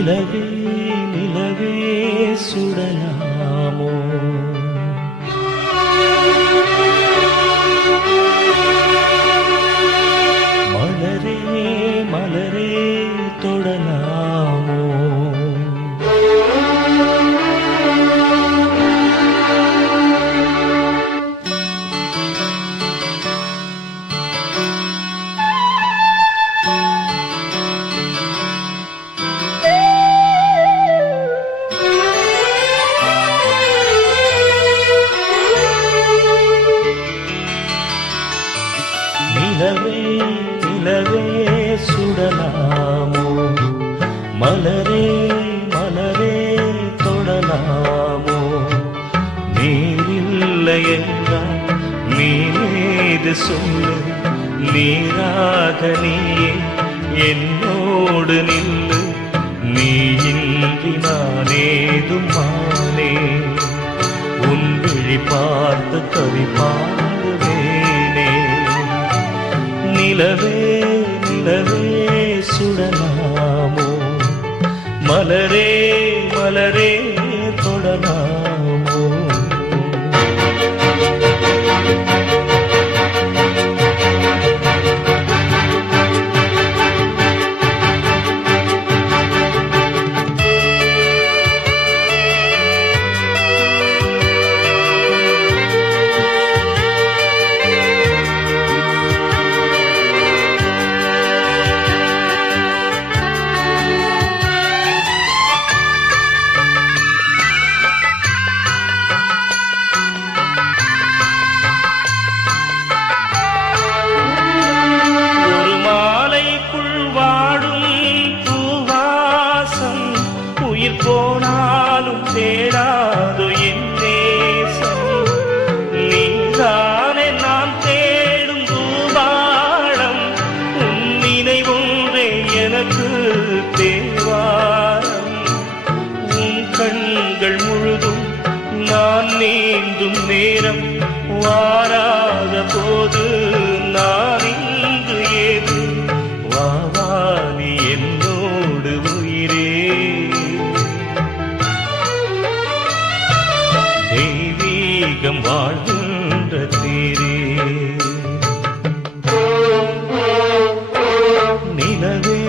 நிலவே நிலவே சுடலாமோ மலரே மலரே தொடலாமோ நிலவே நிலவே சுடலாமோ மலரே மலரே தொடலாமோ நீரில்லை என்றால் நீது சொல்லு நீராக நீயே என்னோடு நில்லு நீயின்றி நானேதும் மானே உன் விழி பார்த்து கவி பாடுவேனே நிலவே நிலவே சுடலாமோ மலரே மலரே தொடலாமோ போனாலும் தேடாதோ என் நேசம் நீதானே நான் தேடும் தூபாளம் உன் நினைவொன்றே எனக்கு தேவாரம் உன் கண்கள் முழுதும் நான் நீந்தும் நேரம் வாராத போது நான் இங்கு ஏது வாவானி என்னோடு உயிரே தெய்வீகம் வாழ்கின்ற தீரே நிலவே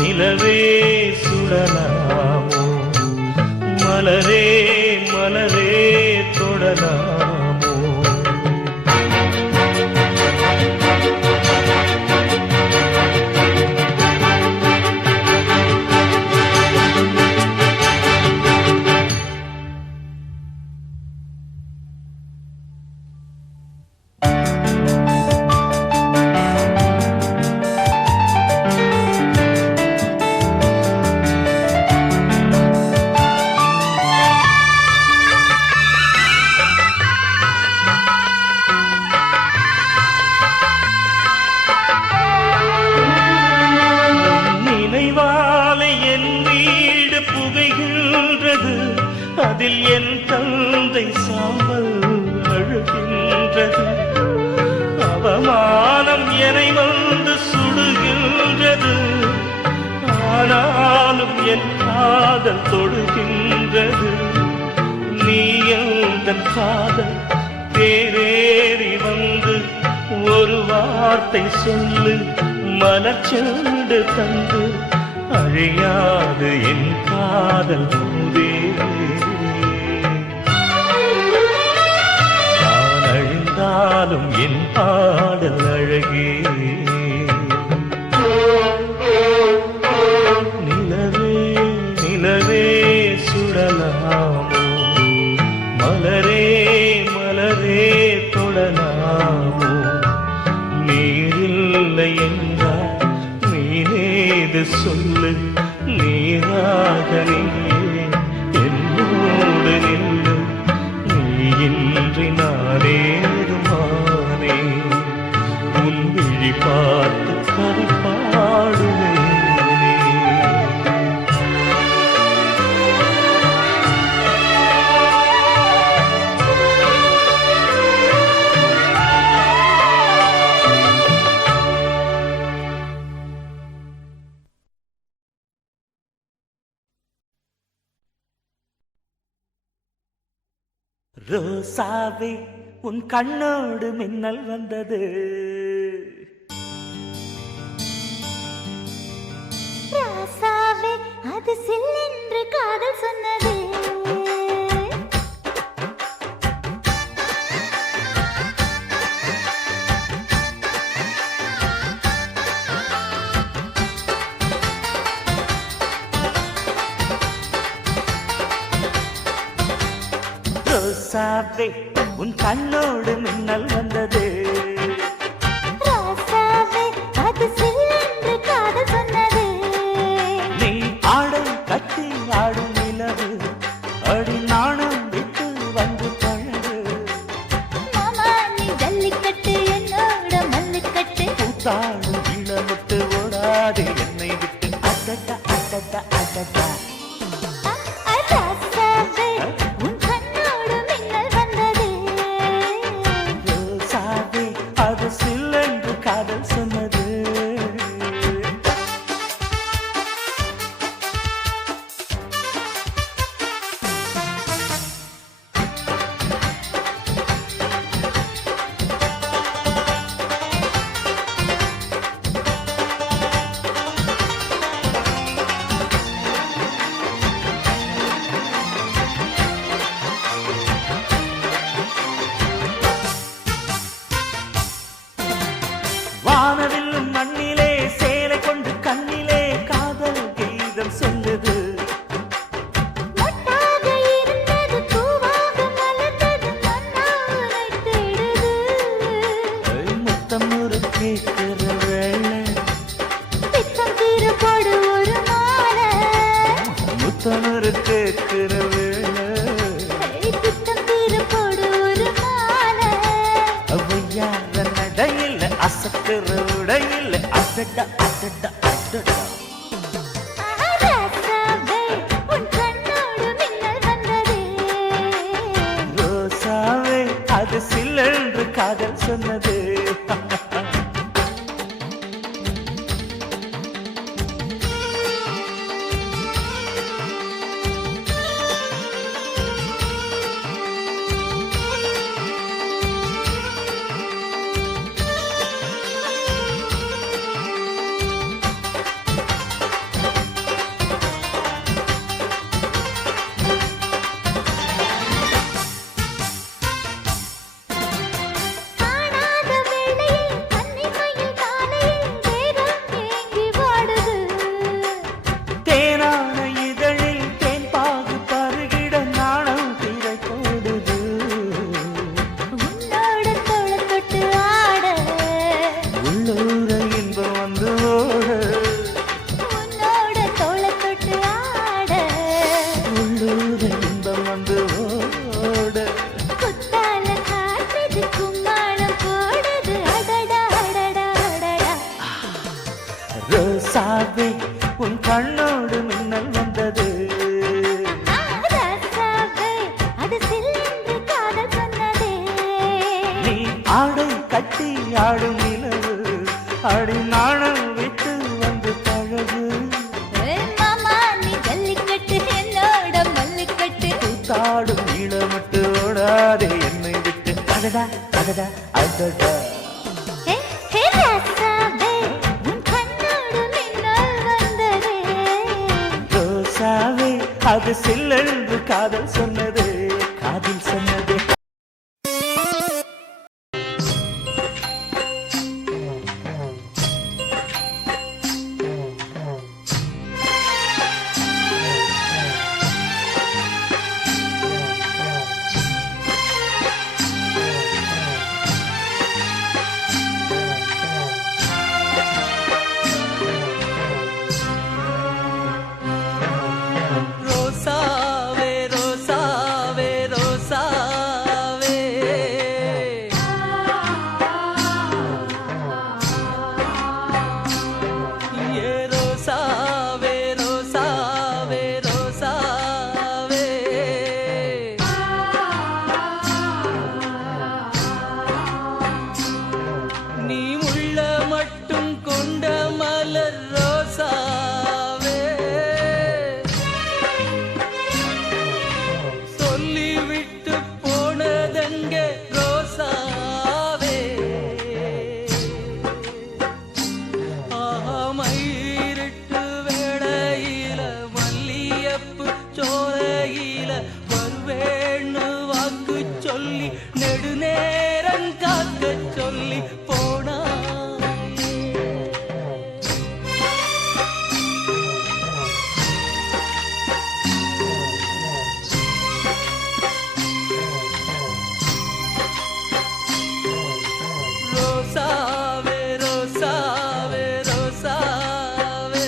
நிலவே சுடலாமோ மலரே மலரே தொடலாமோ அதில் என் தந்தை சாம்பல் அழுகின்றது அவமானம் என்னை வந்து சுடுகின்றது ஆனாலும் என் காதல் தொடுகின்றது நீ எந்தன் காதல் தேரேறி வந்து ஒரு வார்த்தை சொல்லு மலர்ச்செண்டு தந்து அழியாது என் காதல் பூவே நான் அழிந்தாலும் என் பாடல் அழகே நிலவே நிலவே சுடலாமோ மலரே மலரே தொடலாமோ நீரில்லை என்றால் நீனேது சொல்லு நீராக நீயே என்னோடு நில்லு நீயின்றி நானேதுமானே உன் விழி பார்த்து கவி பாடுவேன் ரோசாவே உன் கண்ணோடு மின்னல் வந்தது. ராசாவே அது சில்லென்று காதல் சொன்னது. ரோசாவே உன் கண்ணோடு மின்னல் வந்தது. ராசாவே அது சில்லென்று காதல் சொன்னது. நீ ஆடை கட்டி ஆடும் நிலவு அடி நாணம் விட்டு வந்து பழகு. மாமா நீ ஜல்லிக்கட்டு என்னோட மல்லுக்கட்டு. கூத்தாடும் இளமுட்டு ஓடாது என்னை விட்டு. அடடா அடடா அடடா. ராசாவே உன் கண்ணோடு மின்னல் வந்தது. ரோசாவே அது சில்லென்று காதல் சொன்னது. வானவில்லும் மண்ணிலே சேலை கொண்டு கண்ணிலே காதல் கீதம் சொல்லுது. மொட்டாக இருந்தது பூவாக மலர்ந்தது மன்னாரை தேடுது. முத்தம் ஒரு கேட்கிற வேளை பித்தம் தீர போடு ஒரு மாலை. முத்தம் ஒரு கேட்கிற வேளை பித்தம் தீர போடு ஒரு மாலை. அவையார நடையில் அசக்கிற உடையில் அசட அசட அசட. ராசாவே உன் கண்ணோடு மின்னல் வந்தது. ரோசாவே அது சில்லென்று காதல் சொன்னது. காணாத வேளையில் கன்னிமையில் காலையில் தேகம் ஏங்கி வாடுது. தேனான இதழில் தேன் பாகு பருகிட நாணம் திரை போடுது. உன்னோட தோளை தொட்டு ஆட. உள்ளூர இன்பம் வந்து ஓட. உன்னோட தோளை தொட்டு ஆட. உள்ளூர இன்பம் வந்து ஓட. குத்தால காற்றுது கும்மாளம் போடுது. அடடா அடடா அடடா. ரோசாவே உன் கண்ணோடு மின்னல் வந்தது. ராசாவே அது சில்லென்று காதல் சொன்னது. நீ ஆடை கட்டி ஆடும் நிலவு அடி நாணம் விட்டு வந்து பழகு. மாமா நீ ஜல்லிக்கட்டு என்னோட மல்லுக்கட்டு. கூத்தாடும் இளமட்டு ஓடாதே என்னை விட்டு. அடடா அடடா அடடா. ஹே ஹே ராசாவே உன் கண்ணோடு மின்னல் வந்தது. ரோசாவே அது சில்லென்று காதல் சொன்னது. காதல் சொன்னது. ரோசாவே ரோசாவே ரோசா வருவேன்னு வாக்கு சொல்லி நெடுநேரம் காக்க சொல்லி போனா ரோசாவே ரோசாவே ரோசாவே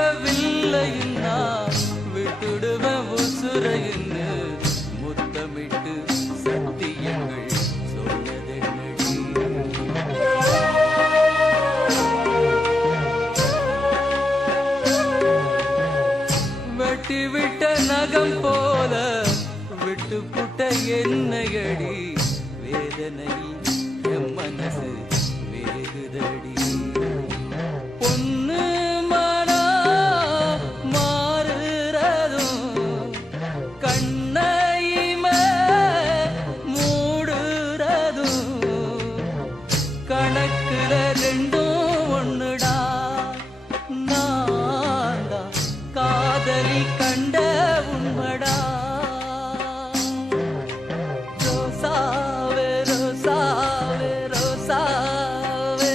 கட்டிக்கிடவில்லைன்னா விட்டுடுவேன் உசுரைன்னு முத்தமிட்டு சத்தியங்கள் சொன்னதென்னடி வெட்டி விட்ட நகம் போல விட்டு புட்ட என்னையடி வேதனை என் மனசு வேகுதடி பொண்ணு மனா மாறுறதும் கண்ணையுமே மூடுறதும் கணக்குல ரெண்டும் ஒண்ணுடா நான்தா காதலி கண்ட உண்மடா ரோசாவே ரோசாவே ரோசாவே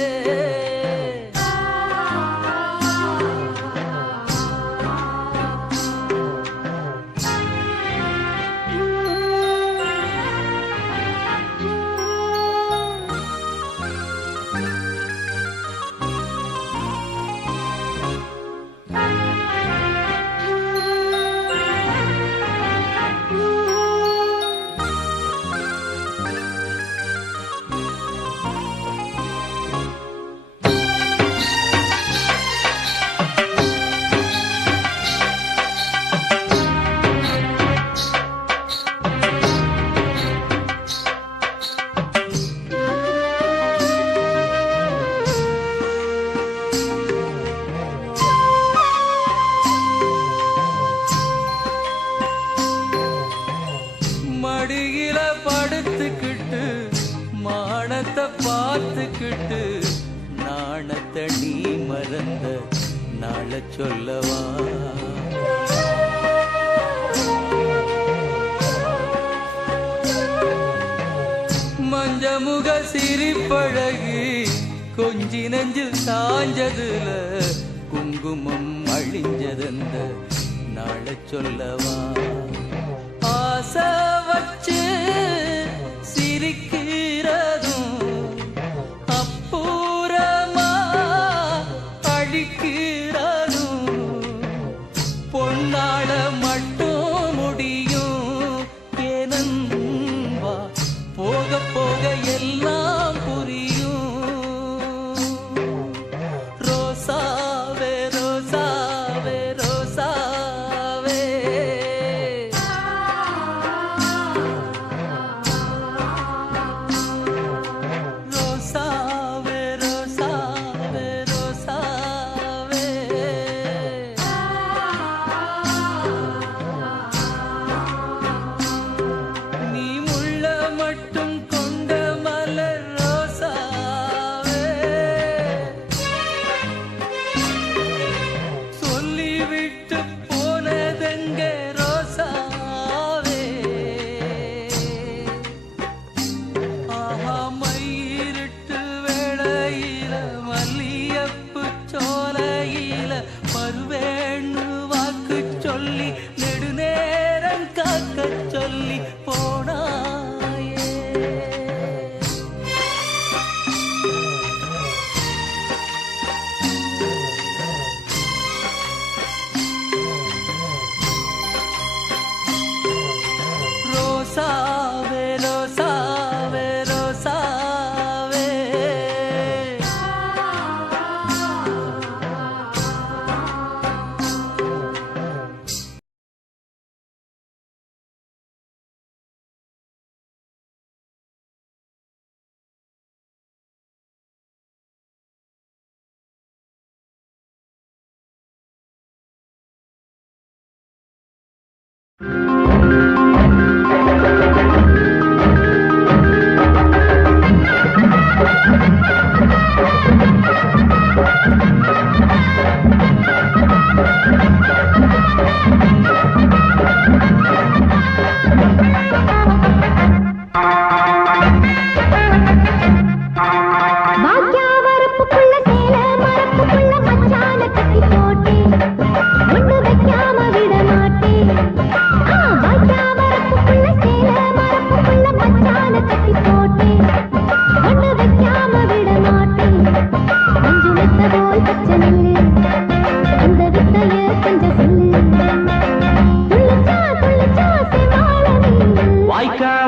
மடியில படுத்துக்கிட்டு மானத்தை பார்த்துக்கிட்டு நாணத்தை நீ மறந்த நாள சொல்லவா மஞ்சமுக சிரிப்பழகி கொஞ்சி நெஞ்சில் சாஞ்சதுல குங்குமம் அழிஞ்சதந்த நாள சொல்லவா ஆசை வச்சு சிரிக்கிறதும் அப்புறமா அழிக்கிறதும் பொன்னாட மட்டும் முடியும் ஏனன்பா போக போக எல்லாம் புரியும் ரோசாவே ரோசாவே ரோசாவே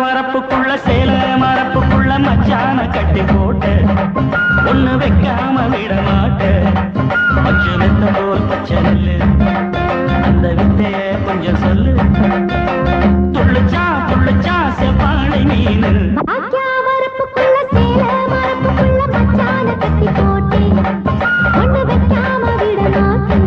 வரப்புக்குள்ள சேல மரப்புக்குள்ள மச்சான கட்டி போட்டு ஒண்ணு வைக்காம விட மாட்டேன். பச்சை வெத்த போல் பச்சை நெல்லு அந்த வித்தைய கொஞ்சம் சொல்லு. துள்ளுச்சா துள்ளுச்சா செவ்வாழை மீனு வரப்புக்குள்ள சேல மரப்புக்குள்ள மச்சான கட்டி போட்டு ஒண்ணு வைக்காம விட மாட்டேன்.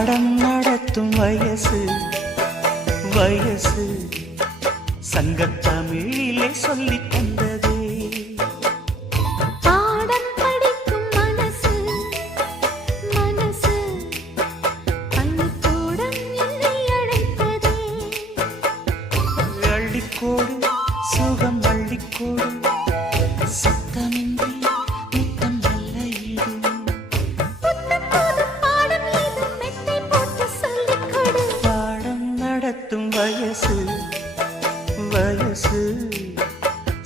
பாடம் நடத்தும் வயசு வயசு சங்கத்தமிழிலே சொல்லித் தந்ததே. பாடம் படிக்கும் மனசு மனசு பள்ளிக்கூடம் என்னை அழைத்ததே. அள்ளிக்கோடு சுகம் அள்ளிக்கோடு சத்தமின்றி முத்தம் நல்ல ஈடு. புத்தம் புதும் பாடம் ஏதும் மெத்தை போட்டு சொல்லிக் கொடு. பாடம் நடத்தும் வயசு வயசு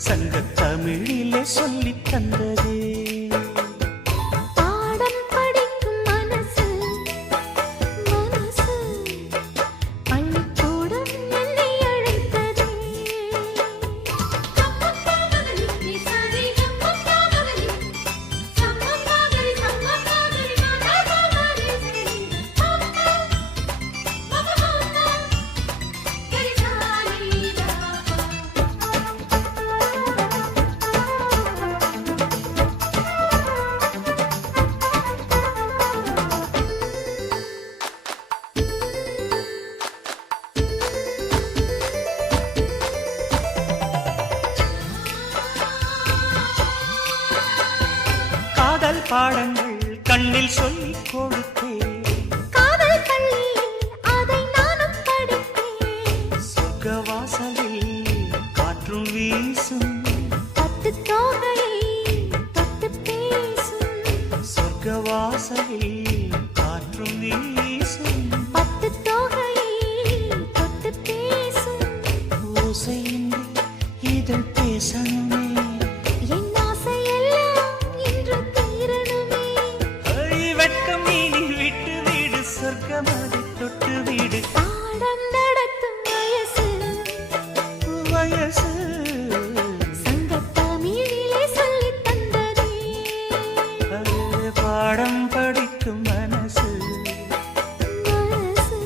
சங்கத்தமிழிலே சொல்லித் தந்ததே. பாடம் படிக்கும் மனசு மனசு பள்ளிக்கூடம் என்னை அழைத்ததே. காதல் பாடங்கள் கண்ணில் சொல்லிக் கொடுத்தேன். காதல் பள்ளியில் அதை நானும் படித்தேன். சொர்க்க வாசலில் காற்றும் வீசும் பட்டு தோகையை தொட்டு பேசும். சொர்க்க வாசலில் காற்றும் வீசும் பட்டு தோகையை தொட்டு பேசும். ஓசையின்றி இதழ் பேசணுமே. என் ஆசையெல்லாம் இன்று தீரணுமே. வெட்கம் நீ விட்டு வீடு சொர்க்கமதை தொட்டு வீடு. பாடம் நடத்தும் வயசு வயசு சங்கத்தமிழிலே சொல்லித் தந்ததே. பாடம் படிக்கும் மனசு மனசு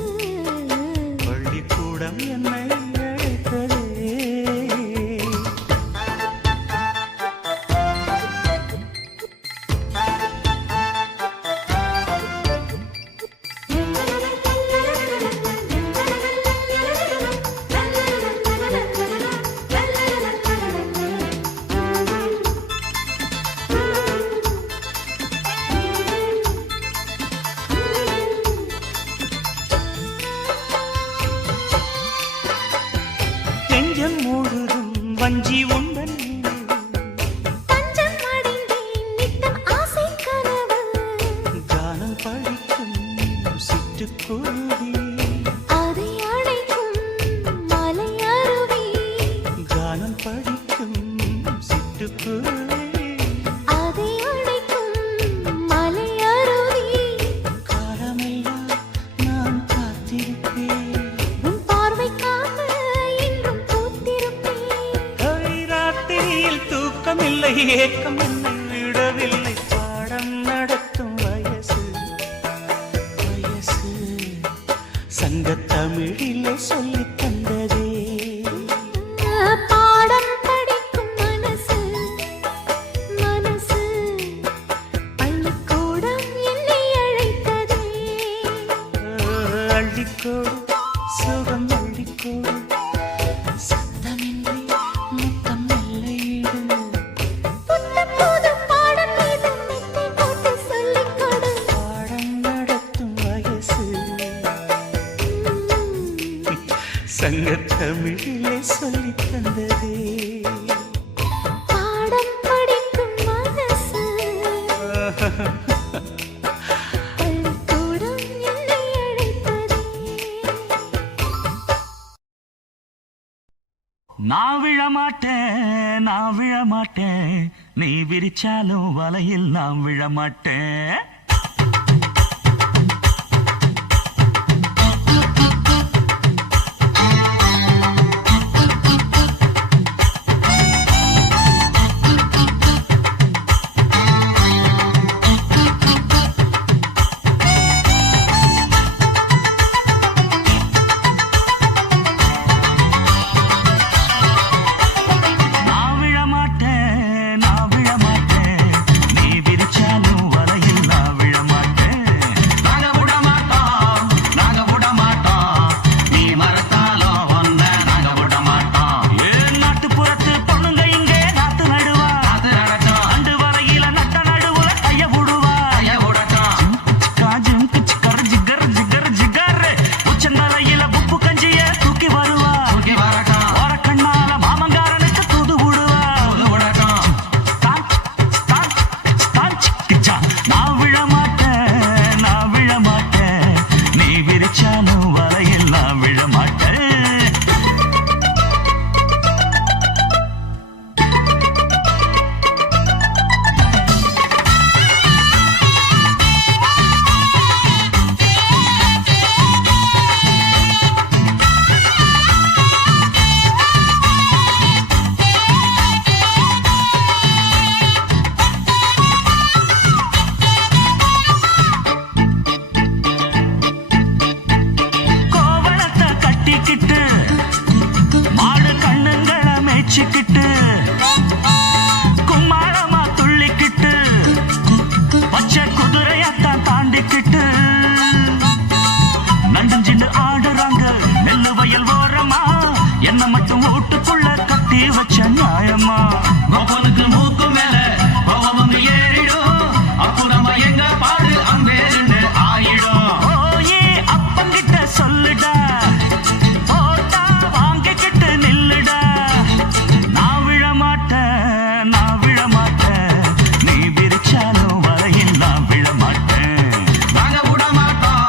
பள்ளிக்கூடம் என்னை அழைத்ததே. நெஞ்சம் முழுதும் வஞ்சி உண்டன் தஞ்சம் அடைந்தேன் நித்தம் ஆசை கனவு. கானம் படிக்கும் சிட்டுக்குருவி. அதை அழைக்கும் மலை அருவி. கானம் படிக்கும் சிட்டுக்குருவி. அதை அழைக்கும் மலை அருவி. காலமெல்லாம் நான் காத்திருப்பேன். உன் பார்வைக்காக என்றும் பூத்திருப்பேன். ராத்திரியில் தூக்கமில்லை ஏக்கம் என்னை விடவில்லை. பாடம் நடத்தும் வயசு வயசு சங்கத்தமிழிலே சொல்லித் தந்ததே. பாடம் படிக்கும் மனசு மனசு பள்ளிக்கூடம் என்னை அழைத்ததே. அள்ளிக்கோடு சுகம் அள்ளிக்கோடு சத்தமின்றி முத்தம் நல்ல ஈடு. புத்தம் புதும் பாடம் ஏதும் மெத்தை போட்டு சொல்லிக் கொடு. பாடம் நடத்தும் வயசு சங்கத்தமிழிலே சொல்லித் தந்ததே. பாடம் படிக்கும் மனசு பள்ளிக்கூடம் என்னை அழைத்ததே. நான் விழமாட்டேன் நான் விழமாட்டேன், நீ விரிச்சாலும் வலையில் நான் விழமாட்டேன். நான் விழமாட்டேன் நான் விழமாட்டேன், நீ விரிச்சாலும் வலையில் நான் வச்சுக்கிட்டு கும்மாளமா துள்ளிக்கிட்டு பச்சை குதிரையத்தான் தாண்டிக்கிட்டு நண்டஞ்சின்னு ஆடுறாங்க நெல்லு வயல் ஓரமா என்ன மட்டும் வீட்டுக்குள்ள கட்டி வச்ச நியாயமா கோபனுக்கு மூக்கு மேல கோபம் வந்து ஏறிடும் அப்புறமா எங்க பாடு அம்பேருன்னு ஆயிடும் ஓயே அப்பங்கிட்ட சொல்லுடா போட்டா வாங்கிக்கிட்டு நில்லுடா நான் விழ மாட்டேன் நீ விரிச்சாலும் வரையில் நான் விழ மாட்டேன் நாங்க விட மாட்டோம்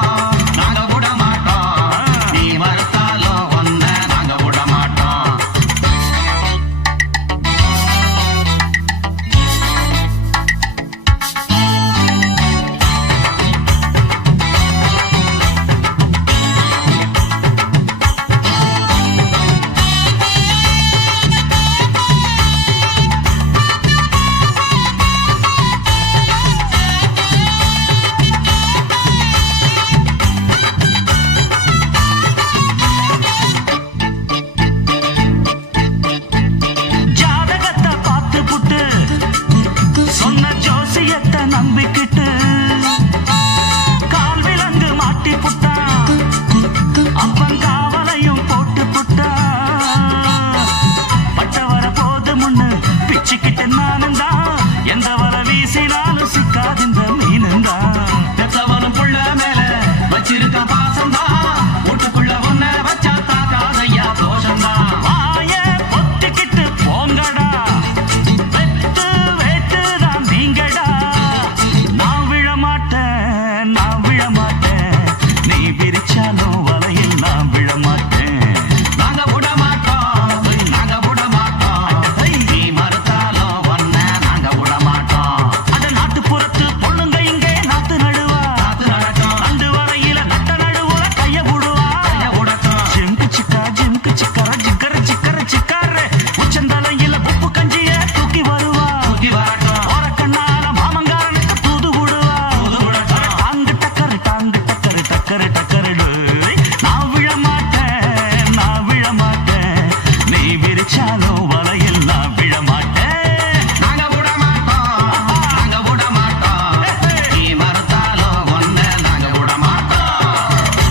நீ மறுத்தாலும் ஒன்ன நாங்க விட மாட்டோம் ஜாதகத்தை பார்த்து புட்டு சொன்ன ஜோசியத்தை நம்பிக்கிட்டு கால் விலங்கு மாட்டி புட்டா அப்பங்காவலையும் போட்டு புட்டா பட்ட வர போது முன்னு பிச்சுக்கிட்டு நானும் தான் எந்த வர வீசினாலும் சிக்காது இந்த மீனும் தான் பெத்தவனும் புள்ள மேல வச்சிருக்க பாசம் தான் வீட்டுக்குள்ள ஒன்ன வச்சா தாக்காதையா தோஷம் தான் வாய பொத்திக்கிட்டு போங்கடா வெத்து வேட்டுதான் நீங்கடா நான் விழ மாட்டேன் நீ விரிச்சாலும் வலையில் நான் விழ மாட்டேன் நாங்க விட மாட்டோம் நீ மறுத்தாலும் ஒன்ன நாங்க விட மாட்டோம் அட நாட்டுப்புறத்து பொண்ணுங்க இங்கே நாத்து நடுவா அந்த வரையில நட்ட நடுவுல கைய விடுவா ஜிம்கு சிக்கர சிக்காரு உச்சந்தலையில உப்பு கஞ்சிய தூக்கி வருவா ஓரக்கண்ணால மாமங்காரனுக்கு தூது விடுவா டக்கரு நான் விழ மாட்டேன் நீ விரிச்சாலும் வலையில் நான் விழ மாட்டேன் நாங்க விட மாட்டோம் நீ மறுத்தாலும் ஒன்ன நாங்க விட மாட்டோம்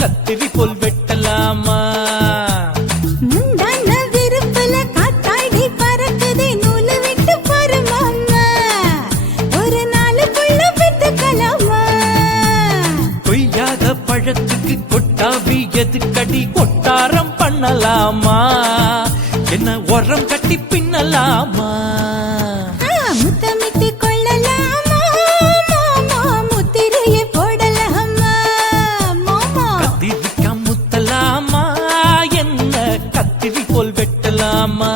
கத்திரி போல் வெட்டலாமா? முந்தான விருப்பல காத்தாடி பறக்குதே நூலு விட்டு பாரு மாமா, ஒரு நாளுக்குள்ள பெத்துக்கலாமா? கொய்யாத பழத்துக்கு கொட்டாவி எதுக்கடி? கொட்டாரம் பண்ணலாமா? என்ன உரம் கட்டி பின்னலாமா? முத்தமிட்டு கொள்ளலாமா மாமா, முத்திரையை போடலாமா மாமா? கத்திரிக்கா முத்தலாமா? என்ன கத்திரி போல் வெட்டலாமா?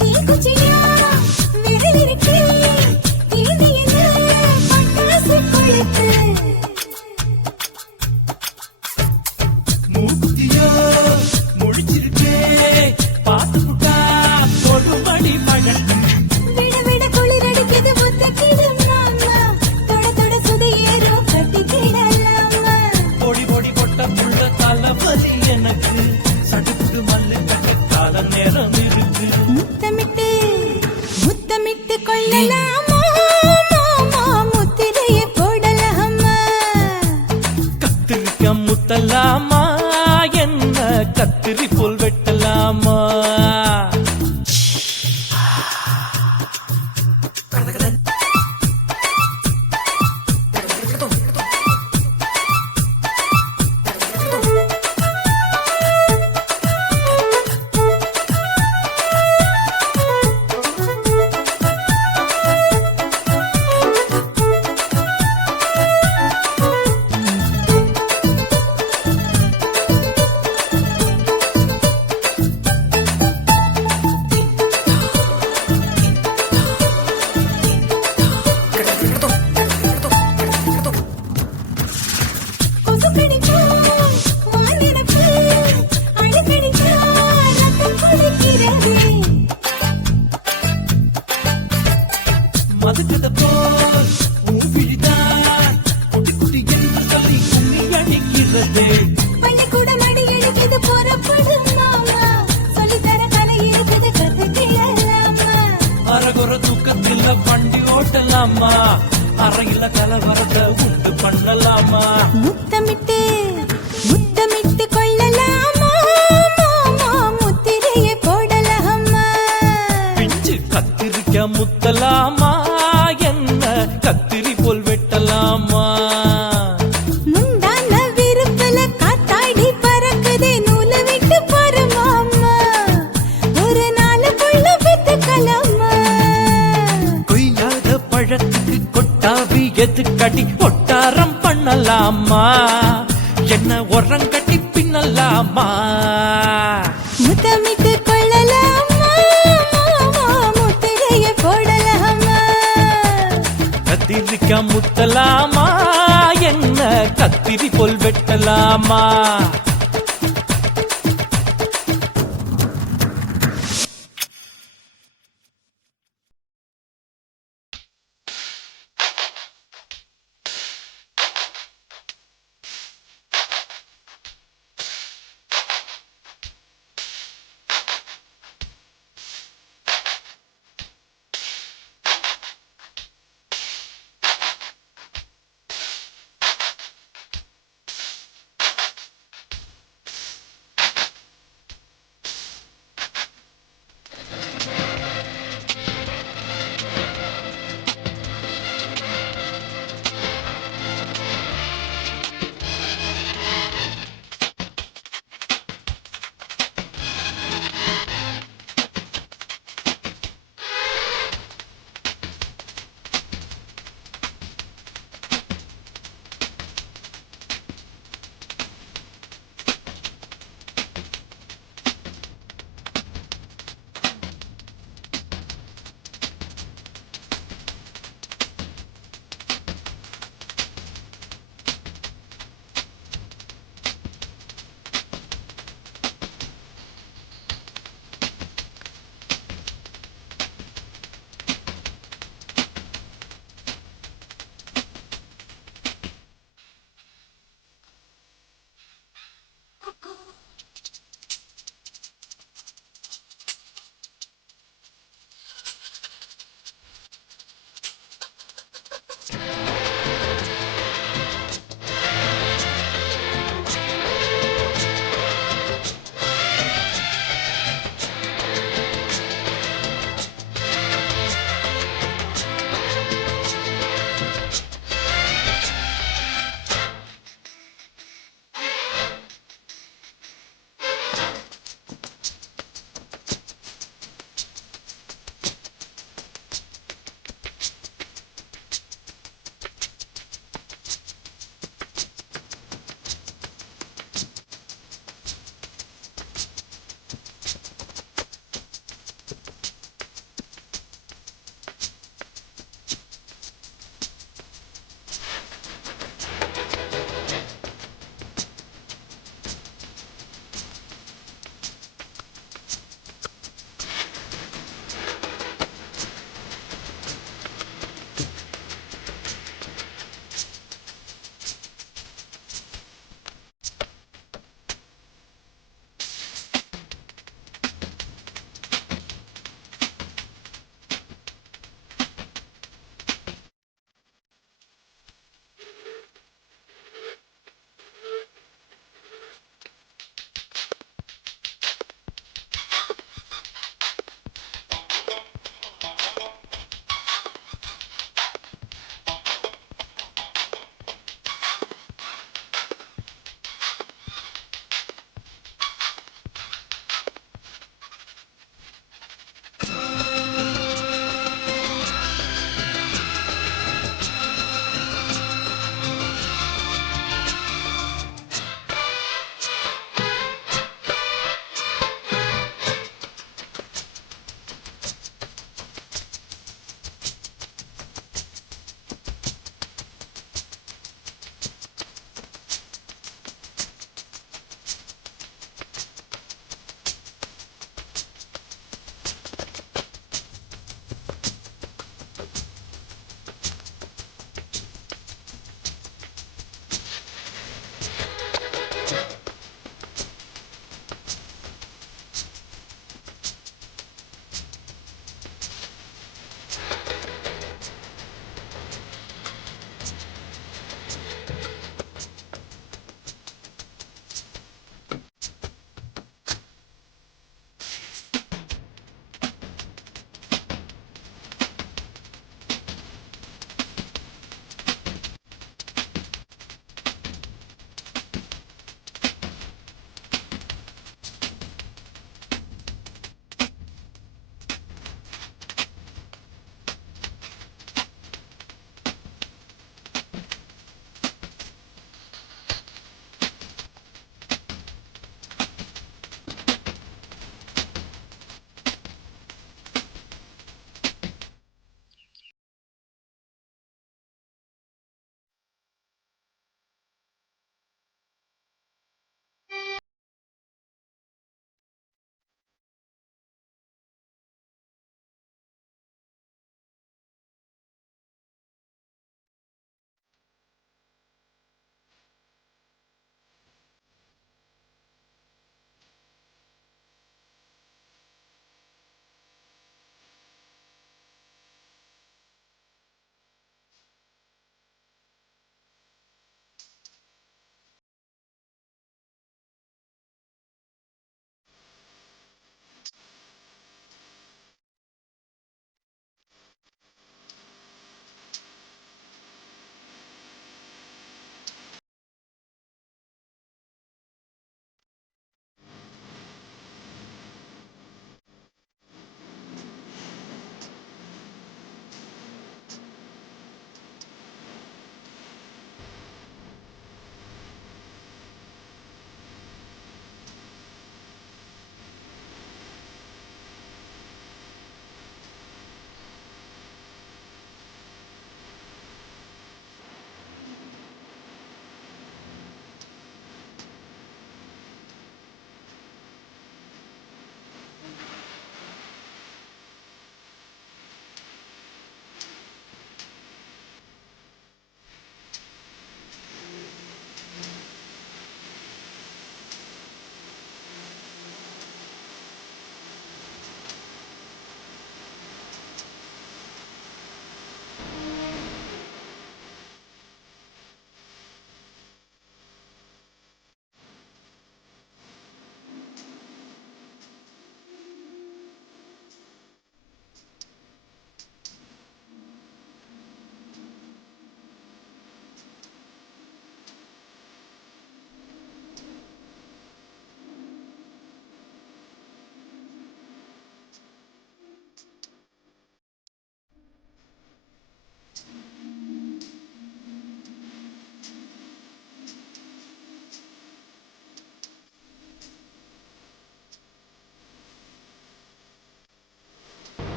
தீக்குச்சியா விரலிருக்கு, தீண்டியில பட்டாசு கொளுத்து. மூக்குத்தியோ முடிச்சிருக்கே, பாத்துப்புட்டா கொடுமடி பழக்கம். விட விட குளிர் அடிக்குது முத்தக்கிடும் மாமா, தொட தொட சுதையேறும் கட்டிக்கிடலாமா? பொடி பொடி கொட்ட புள்ள தலைவலி எனக்கு, சடுக்கு மல்லு கட்ட கால நேரம் இருக்கு. முத்தமிட்டு முத்தமிட்டு கொள்ளலாமா மாமா, முத்திரையை போடலாமா? கத்திரிக்கா முத்தலாமா? என்ன கத்திரி போல் வெட்டலாமா? கொசு கடிச்சா வானிடப்பு, அழுக்கடிச்சா ரத்தம் குடிக்கிறது. மதுக்கத போல் ஊவிழிதான் குட்டி குட்டி என்று சொல்லி கும்மி அடிக்கிறது. பள்ளிக்கூடம் அடி அடிக்குது புறப்படும் மாமா, சொல்லித்தர கலை இருக்குது கத்துக்கிடலாமா? அரகுற தூக்கத்தில் வண்டி ஓட்டலாமா? அறையில கலவரத்தை உண்டு பண்ணலாமா? முத்தமிட்டு முத்தமிட்டு கொள்ளலாமா மாமா, முத்திரையை போடலாமா? பிஞ்சு கத்திரிக்கா முத்தலாமா? என்ன கத்திரி போல் வெட்டலாமா? முந்தான விருப்பல காத்தாடி பறக்குதே நூலு விட்டு பாரு மாமா, ஒரு நாளுக்குள்ள பெத்துக்கலாமா? கொய்யாத பழத்துக்கு கொட்டாவி எதுக்கடி? ஒட்டாரம் பண்ணலாமா? என்ன உரம் கட்டி பின்னலாமா? முத்தமிட்டு கொள்ளலாமா மாமா, முத்திரையை போடலாமா? கத்திரிக்கா முத்தலாமா? என்ன கத்திரி போல் வெட்டலாமா?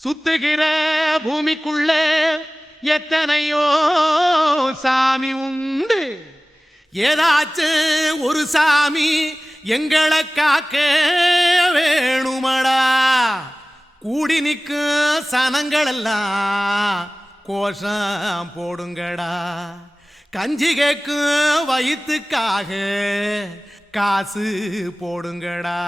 சுத்துகிற பூமிக்குள்ள எத்தனையோ சாமி உண்டு, ஏதாச்சும் ஒரு சாமி எங்களை காக்க வேணுமடா. கூடி நிற்கும் சனங்கள் எல்லாம் கோஷம் போடுங்கடா. கஞ்சி கேக்கும் வயிற்றுக்காக காசு போடுங்கடா.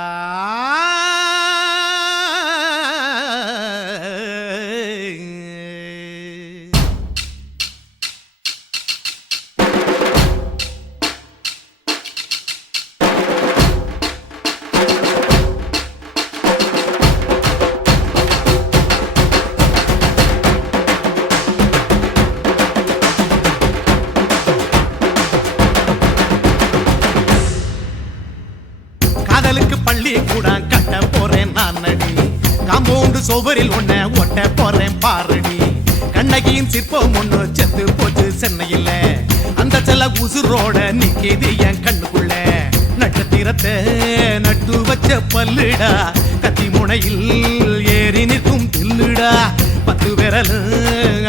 காதலுக்கு பள்ளி கூட கட்ட போறேன் நான் நடி, காம்பவுண்டு சோவரில் ஒன்ன ஒட்ட போறேன் பாரடி. கண்ணகியின் சிற்பம் ஒண்ணு செத்து போச்சு சென்னையில், அந்த செல்ல உசுரோட நிக்கிது என் கண்ணுக்குள்ள. நட்சத்திரத்தை நட்டு வச்ச பல்லுடா, கத்தி முனையில் ஏறி நிற்கும் தில்லுடா. 10 விரல்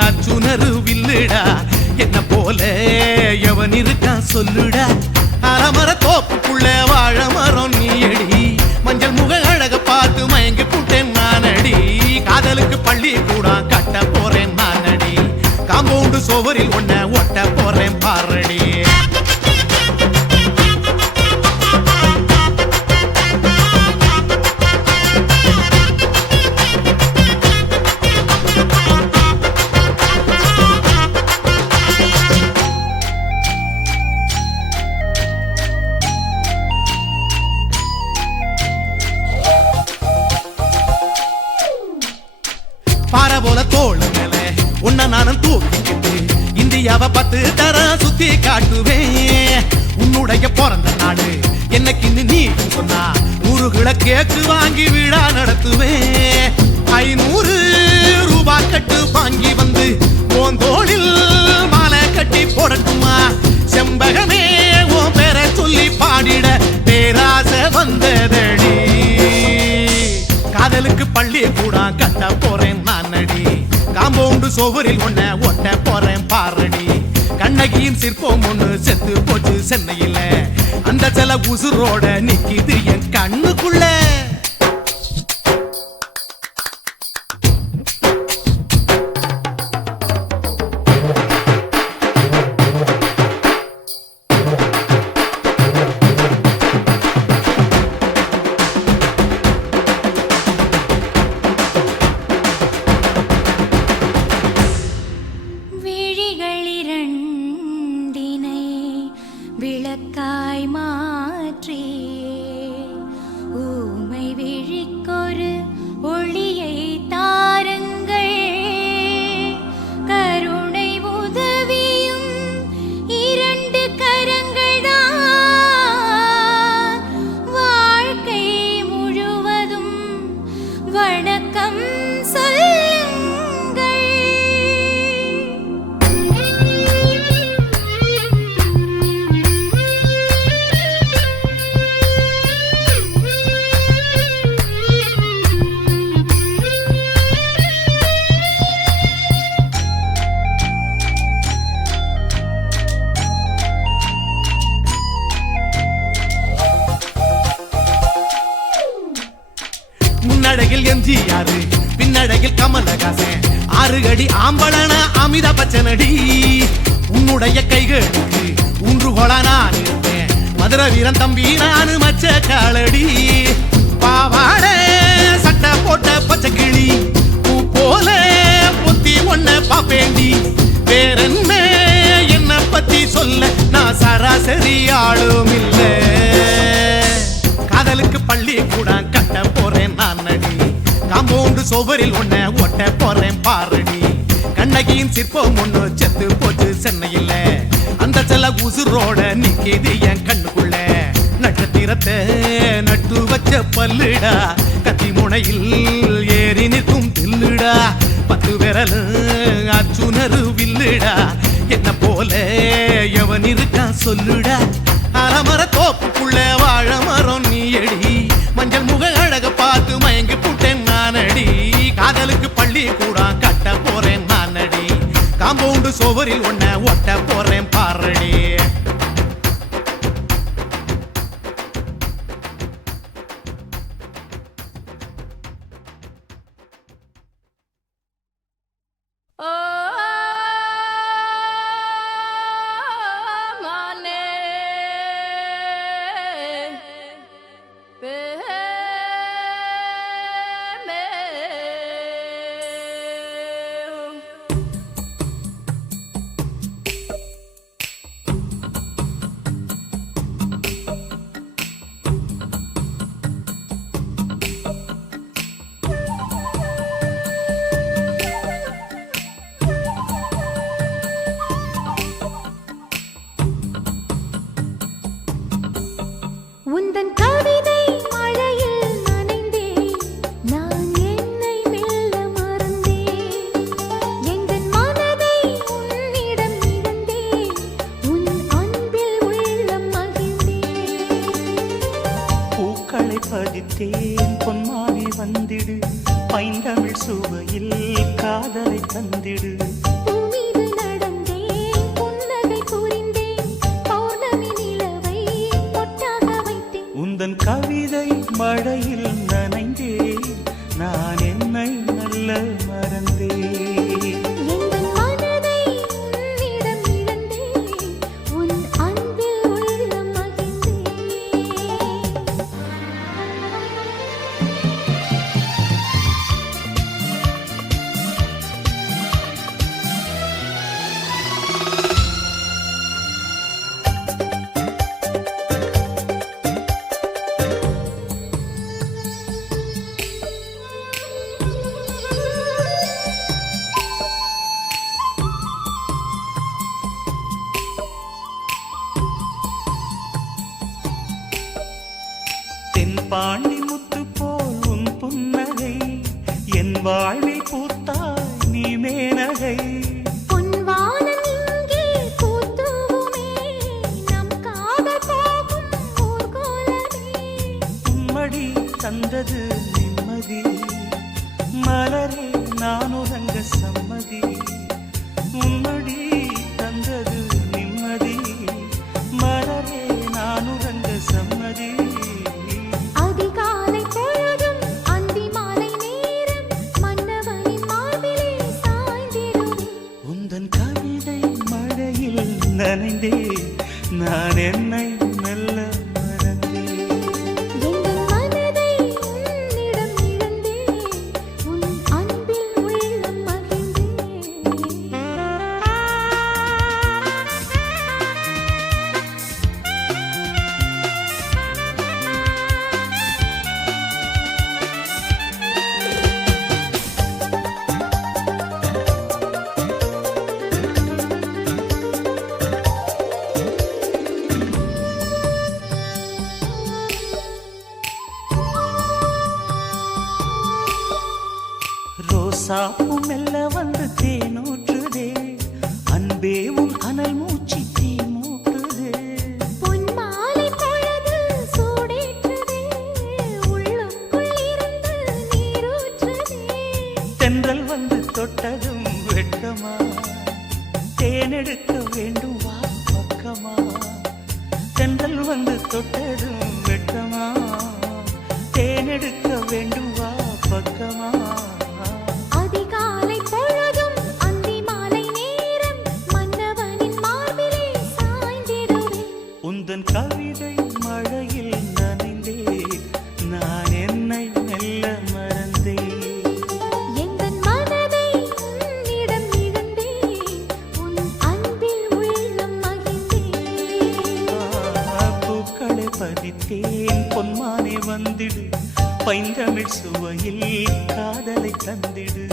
அச்சுணரு வில்லுடா, என்ன போல எவன் இருக்கான் சொல்லுடா. அறமர தோப்புக்குள்ள வாழ மரம் நீயடி, மஞ்சள் முக அழக பார்த்து மயங்கி புட்டேன் நானடி. காதலுக்கு பள்ளி கூட கட்ட போறேன் நானடி, காம்பவுண்டு சோவரில் ஒன்ன ஒட்ட போறேன் பாரடி. பாறை போல தோளு மேல உன்ன நானும் தூக்கிக்கிட்டு இந்தியாவை 10 தரம் சுத்தி காட்டுவேன். உன்னுடைய பிறந்த நாடு என்னைக்கு நீ சொன்னா 100 கிலோ கேக்கு வாங்கி விழா நடத்துவேன். 500 ரூபாய் கட்டு வாங்கி வந்து போந்தோளில் மாலை கட்டி போடட்டுமா. செம்பகமே உன் பேரை சொல்லி பாடிட பேராசை வந்ததடி. காதலுக்கு பள்ளி கூட கட்ட போறேன் நானடி, காம்பவுண்டு சோவரில் ஒன்ன ஒட்ட போறேன் பாரடி. கண்ணகியின் சிற்பம் ஒண்ணு செத்து போச்சு சென்னையில், அந்த செல உசுரோட நிக்கிது என் கண்ணுக்குள்ள. விளக்காய் மாற்றி ஊமை விழிக்கொரு ஒளியை தாருங்கள். கருணை உதவியும் 2 கரங்கள்தான், வாழ்க்கை முழுவதும் வணக்கம் சொல்லுங்கள். முன்னழகில் எம்ஜிஆர், பின்னழகில் கமலஹாசன், 6 அடி ஆம்பளன அமிதாப் பச்சனடி. உன்னுடைய கைகளுக்கு ஊன்றுகோலா நான் இருப்பேன், மதுரை வீரன் தம்பி நானு மச்ச காலடி. பாவாட சட்டை போட்ட பச்சை கிளி பூ போல பொத்தி ஒன்ன பாப்பேண்டி. வேறென்ன என்ன பத்தி சொல்ல நான் சராசரி ஆளும் இல்ல. காதலுக்கு பள்ளி கூட கட்ட போறேன் நானடி, காம்பவுண்டு சோவரில் ஒன்ன ஒட்ட போறேன் பாரடி. கண்ணகியின் சிற்பம் ஒண்ணு செத்து போச்சு சென்னையில், அந்த செல்ல உசுரோட நிக்கிது என் கண்ணுக்குள்ள. நட்சத்திரத்தை நட்டு வச்ச பல்லுடா, கத்தி முனையில் ஏறி நிற்கும் தில்லுடா. 10 விரல் அச்சுணரு வில்லுடா, என்ன போல எவன் இருக்கான் சொல்லுடா. அறமர தோப்புக்குள்ள வாழ மரம் நீயடி, மஞ்சள் முக அழக பார்த்து மயங்கி புட்டேன் நானடி. காதலுக்கு பள்ளி காம்பவுண்டு சுவரில் உன்னை ஒட்ட போறேன் பாரடி. உந்தன் கவிதை மழையில் நனைந்தேன், நான் என்னை மெல்ல மறந்தேன். எங்கள் மனதை உன்னிடம் இழந்தேன், உன் அன்பில் உள்ளம் மகிழ்ந்தேன். பூக்களை பதித்தேன் பொன்மானே வந்திடு, பைந்தமிழ் சுவையில் காதலை தந்திடு. பூமீது நடந்தேன், புன்னகை புரிந்தேன், பௌர்ணமி நிலவை பொட்டாக வைத்தேன். உந்தன் கவிதை மழையில் நனைந்தேன், நான் என்னை நல்ல மறந்தேன். எங்கள் மனதை உன்னிடம் இழந்தேன், உன் அன்பில் உள்ளம் மகிழ்ந்தேன். தென்பாண்டி முத்து போல் உன் புன்னகை, என் வாழ்வில் பூத்தாய் நீ மேனகை. பொன்வானம் இங்கே பூத்தூவுமே, நம் காதல் போகும் ஊர்கோலமே. உம்மடி தந்தது நிம்மதி, மலரே நான் உறங்க சம்மதி. உம்மடி தந்தது நிம்மதி, மலரே நான் உறங்க சம்மதி. அதிகாலை பொழுதும் அந்தி மாலை நேரம், மன்னவனின் மார்பிலே சாய்ந்திடுவேன். உந்தன் கவிதை மழையில் நனைந்தேன், நான் என்னை மெல்ல மறந்தேன். எங்கள் மனதை உன்னிடம் இழந்தேன், உன் அன்பில் உள்ளம் மகிழ்ந்தேன். ரோசாப்பூ மெல்ல வந்து தேனூற்றுதே, அன்பே உன் அனல் மூச்சு தீ மூட்டுதே. பொன்மாலை பொழுது சூடேற்றுதே, உள்ளுக்குள் இருந்து நீரூற்றுதே. தென்றல் வந்து தொட்டதும் வெட்கமா, தேனெடுக்க வேண்டும் வா பக்கமா. தென்றல் வந்து தொட்டதும் வெட்கமா, தேனெடுக்க வேண்டும் வா பக்கமா. அதிகாலை பொழுதும் அந்தி மாலை நேரம், மன்னவனின் மார்பிலே சாய்ந்திடுவேன். உந்தன் கவிதை மழையில் நனைந்தேன், நான் என்னை மெல்ல மறந்தேன். எங்கள் மனதை உன்னிடம் இழந்தேன், உன் அன்பில் உள்ளம் மகிழ்ந்தேன். பூக்களை பதித்தேன் பொன்மானே வந்திடு, பைந்தமிழ் சுவையில் காதலை தந்திடு.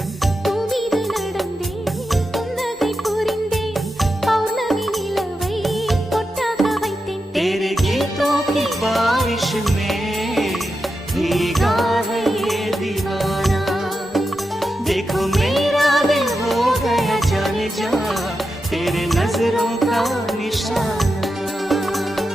பூமீது நடந்தேன், புன்னகை புரிந்தேன், பௌர்ணமி நிலவை பொட்டாக வைத்தேன். तेरे गीतों की बारिश में भीगा है ये दीवाना, देखो मेरा दिल हो गया जाने जा, तेरे नजरों का निशाना.